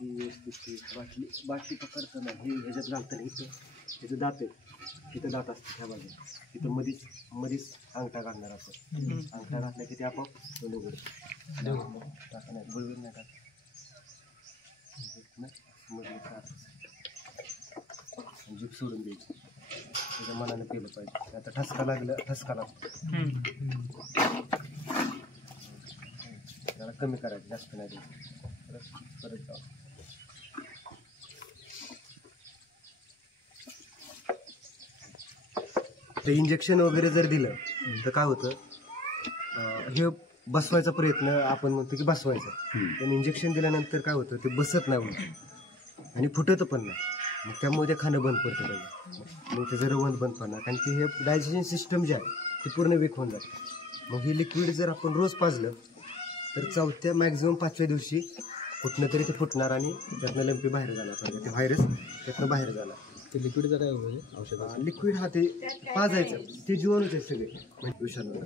ही व्यवस्थित बाटली बाटली पकडताना हे ह्याच्यात घालताना इथं ह्याचं दात आहे, तिथं दात असतं ह्या बाजूला, तिथं मधीच अंगठा घालणार आपण. अंगठा घातला की ते आपोआप उघड टाका नाही, बळवून नाही टाका जीप सोडून द्यायची, त्याच्या मनाने केलं पाहिजे. आता ठसका लागतो त्याला कमी करायचं, जास्त नाही द्यायचं. परत जाऊ. ते इंजेक्शन वगैरे जर दिलं तर काय होतं, हे बसवायचा प्रयत्न आपण म्हणतो की बसवायचा, पण इंजेक्शन दिल्यानंतर काय होतं ते बसत नाही आणि फुटत पण नाही. मग त्यामुळे ते खाणं बंद पडतं त्याचं, मग त्याचं रवण बंद पडणार, कारण की हे डायजेशन सिस्टम जे आहे ते पूर्ण वीक होऊन जातं. मग हे लिक्विड जर आपण रोज पाजलं तर चौथ्या मॅक्झिमम 5व्या दिवशी कुठनं तरी ते फुटणार आणि त्यातनं लंपी बाहेर जाणार, म्हणजे ते व्हायरस त्यातनं बाहेर जाणार. ते लिक्विडचं काय होईल औषध? लिक्विड हा ते पाजायचं, ते जीवाणूच आहे सगळे म्हणजे विषाणू.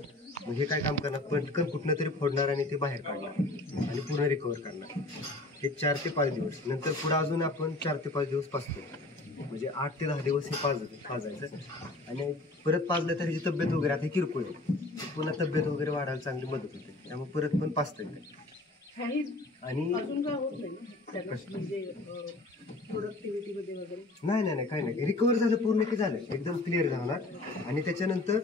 मग हे काय काम करणार, पटकन कुठनं तरी फोडणार आणि ते बाहेर काढणार आणि पूर्ण रिकवर करणार. हे 4 ते 5 दिवस, नंतर पुढे अजून आपण 4 ते 5 दिवस पाजतो, म्हणजे 8 ते 10 दिवस हे पाजायचं. आणि परत पाजलं तर ह्याची तब्येत वगैरे आता किरकोळ आहे, पुन्हा तब्येत वगैरे वाढायला चांगली मदत होते, त्यामुळे परत पण पाजता येते. आणि नाही काही नाही, रिकवर झालं पूर्ण की झालं, एकदम क्लिअर झाला. आणि त्याच्यानंतर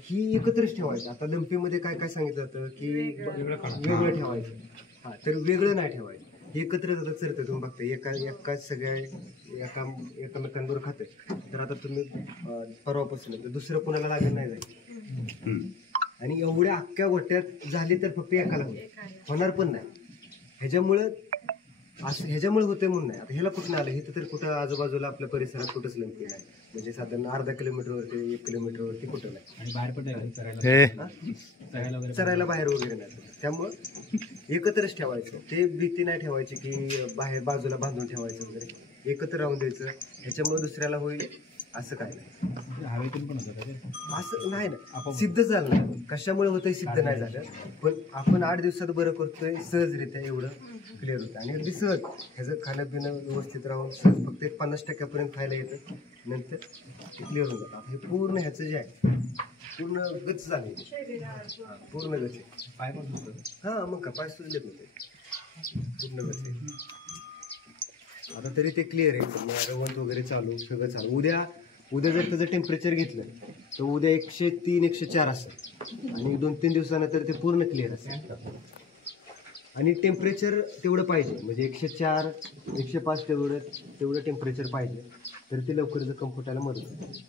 ही एकत्रच ठेवायचं. आता लंपीमध्ये काय काय सांगितलं जातं की वेगळं ठेवायचं, हा तर वेगळं नाही ठेवायचं, एकत्र जातं चरतं. तुम्ही बघता एकाच सगळ्या एकमेकांबरोबर खातं, तर आता तुम्ही परवापासून तर दुसरं कोणाला लागलं नाही जाईल. आणि एवढ्या अख्ख्या गोट्यात झाली तर फक्त एकाला होणार पण नाही. ह्याच्यामुळे होते म्हणून नाही. आता ह्याला कुठं आलं, हे तर कुठं आजूबाजूला आपल्या परिसरात कुठंच लंपी नाही, म्हणजे साधारण अर्धा किलोमीटरवरती 1 किलोमीटरवरती कुठं नाही. आणि बाहेर पण चरायला बाहेर वगैरे नाही. त्यामुळं एकत्रच ठेवायचं, ते भीती नाही ठेवायची की बाहेर बाजूला बांधून ठेवायचं वगैरे, एकत्र राहून द्यायचं. ह्याच्यामुळे दुसऱ्याला होईल असं काय नाही. हवेतून पण होतं असं नाही ना, सिद्ध झालं नाही. कशामुळे होतंय सिद्ध नाही झालं, पण आपण 8 दिवसात बरं करतोय सहजरित्या, एवढं क्लिअर होतं. आणि अगदी सहज ह्याचं खाणं पिणं व्यवस्थित राहून सहज फक्त 50% खायला येतं, नंतर ते क्लिअर होऊन जातं. हे पूर्ण ह्याचं जे आहे पूर्ण गच झाले, पूर्ण गच आहे. पाय पण सुचत, हां मग का पाय सुचलेत होते, पूर्ण गच आहे. आता तरी ते क्लिअर आहे, रवंत वगैरे चालू, सगळं चालू. उद्या जर त्याचं टेम्परेचर घेतलं तर उद्या 103 104 असेल, आणि 2-3 दिवसानंतर ते पूर्ण क्लिअर असेल. आणि टेम्परेचर तेवढं पाहिजे, म्हणजे 104 105 तेवढं टेम्परेचर पाहिजे, तर ते लवकर जखम फुटायला मदत होते.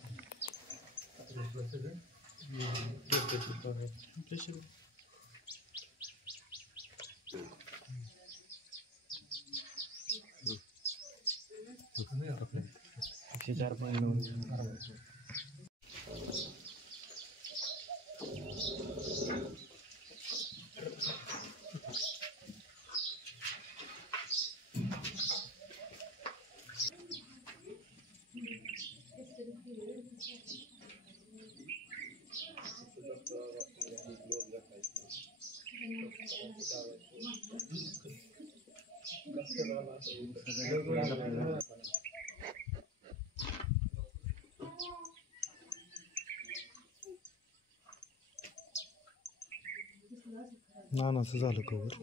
नानाचं झालं कवर,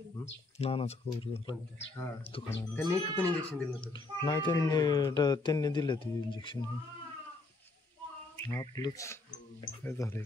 नानाचं कवर झालं. हां दुकानानं त्यांनी एक पण इंजेक्शन दिलं नव्हतं. नाही, त्यांनी दिलं ते इंजेक्शन. आपलंच काय झालंय.